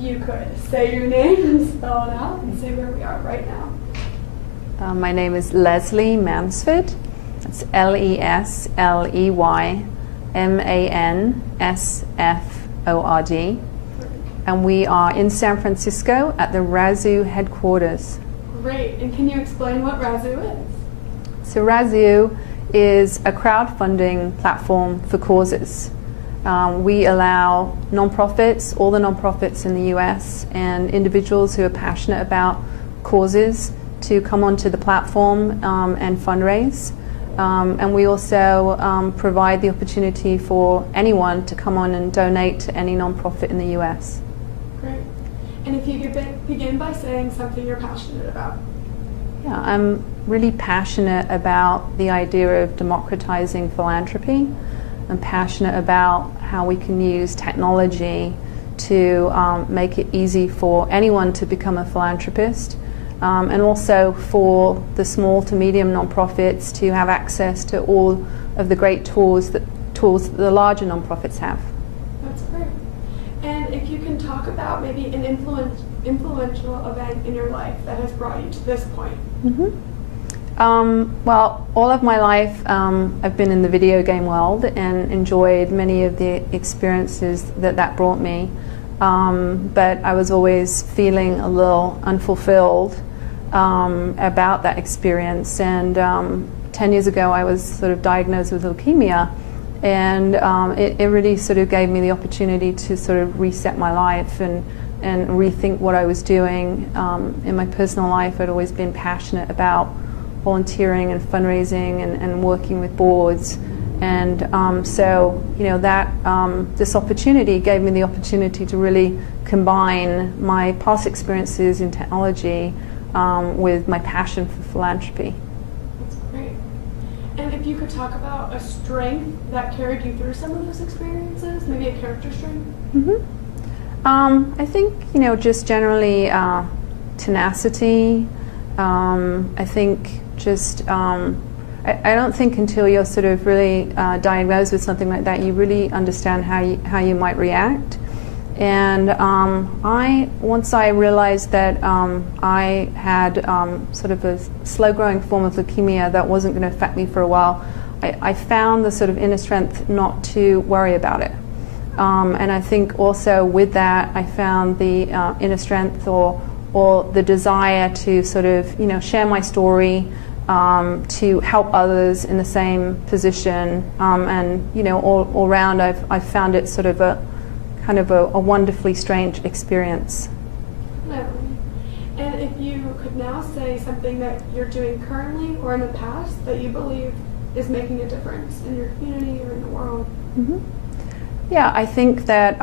you could say your name and spell it out and say where we are right now. My name is Lesley Mansford. It's LesleyMansford. And we are in San Francisco at the Razoo headquarters. Great. And can you explain what Razoo is? So Razoo is a crowdfunding platform for causes. We allow nonprofits, all the nonprofits in the US, and individuals who are passionate about causes to come onto the platform and fundraise. And we also provide the opportunity for anyone to come on and donate to any nonprofit in the US. Great. And if you could begin by saying something you're passionate about. Yeah, I'm really passionate about the idea of democratizing philanthropy. I'm passionate about how we can use technology to make it easy for anyone to become a philanthropist, and also for the small to medium nonprofits to have access to all of the great tools that the larger nonprofits have. That's great. And if you can talk about maybe an influential event in your life that has brought you to this point. Mm-hmm. Well, all of my life I've been in the video game world and enjoyed many of the experiences that brought me. But I was always feeling a little unfulfilled about that experience. And 10 years ago I was sort of diagnosed with leukemia, and it really sort of gave me the opportunity to sort of reset my life and rethink what I was doing. In my personal life I'd always been passionate about volunteering and fundraising and working with boards, and so that this opportunity gave me the opportunity to really combine my past experiences in technology with my passion for philanthropy. That's great. And if you could talk about a strength that carried you through some of those experiences, maybe a character strength? Mm-hmm. I think just generally tenacity. I think just I don't think until you're sort of really diagnosed with something like that you really understand how you might react. And once I realized that I had sort of a slow-growing form of leukemia that wasn't going to affect me for a while, I found the sort of inner strength not to worry about it. And I think also with that I found the inner strength or the desire to sort of share my story, to help others in the same position, and all around I've found it sort of a kind of a wonderfully strange experience. And if you could now say something that you're doing currently or in the past that you believe is making a difference in your community or in the world. Mm-hmm. Yeah, I think that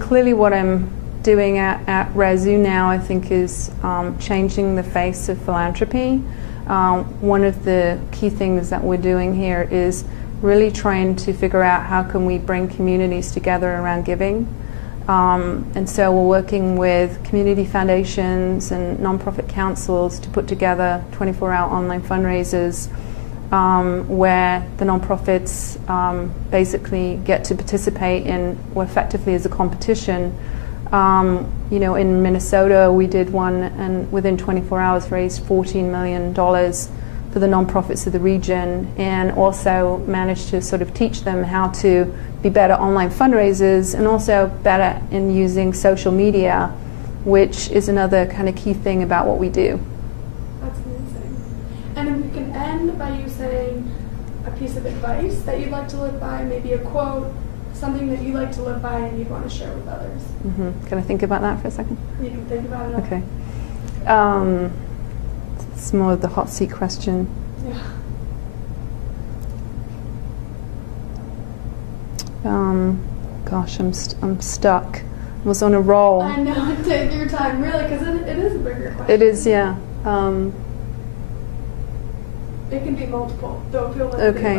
clearly what I'm doing at Razoo now, I think, is changing the face of philanthropy. One of the key things that we're doing here is really trying to figure out how can we bring communities together around giving. And so we're working with community foundations and nonprofit councils to put together 24-hour online fundraisers where the nonprofits basically get to participate in what effectively is a competition. In Minnesota we did one and within 24 hours raised $14 million for the nonprofits of the region, and also managed to sort of teach them how to be better online fundraisers and also better in using social media, which is another kind of key thing about what we do. That's amazing. And if we can end by you saying a piece of advice that you'd like to live by, maybe a quote, something that you like to live by and you'd want to share with others. Mm-hmm. Can I think about that for a second? You can think about it. Okay. It's more of the hot seat question. Yeah. Gosh, I'm stuck. I was on a roll. I know. Take your time, really, because it is a bigger question. It is, yeah. It can be multiple. Don't feel like okay.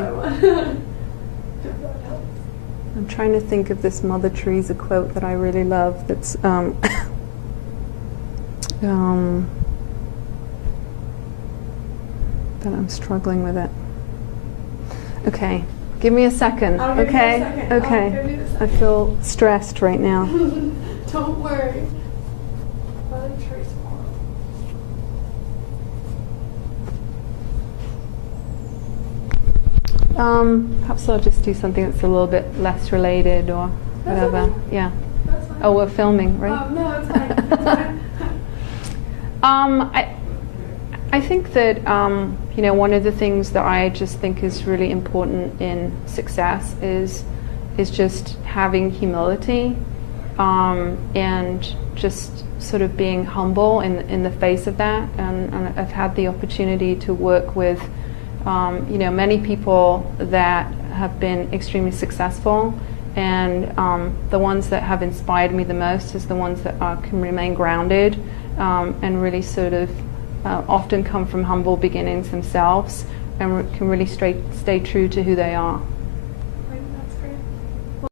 I'm trying to think of this Mother Teresa quote that I really love. That's but I'm struggling with it. Okay, give me a second. I'll give you a second. Okay. I feel stressed right now. Don't worry. Let it trace more. Perhaps I'll just do something that's a little bit less related or That's whatever. okay. Yeah. That's fine. Oh, we're filming, right? No, it's fine. It's fine. I think that one of the things that I just think is really important in success is just having humility, and just sort of being humble in the face of that. And I've had the opportunity to work with many people that have been extremely successful, and the ones that have inspired me the most is the ones that can remain grounded, and really sort of often come from humble beginnings themselves, and can really stay true to who they are.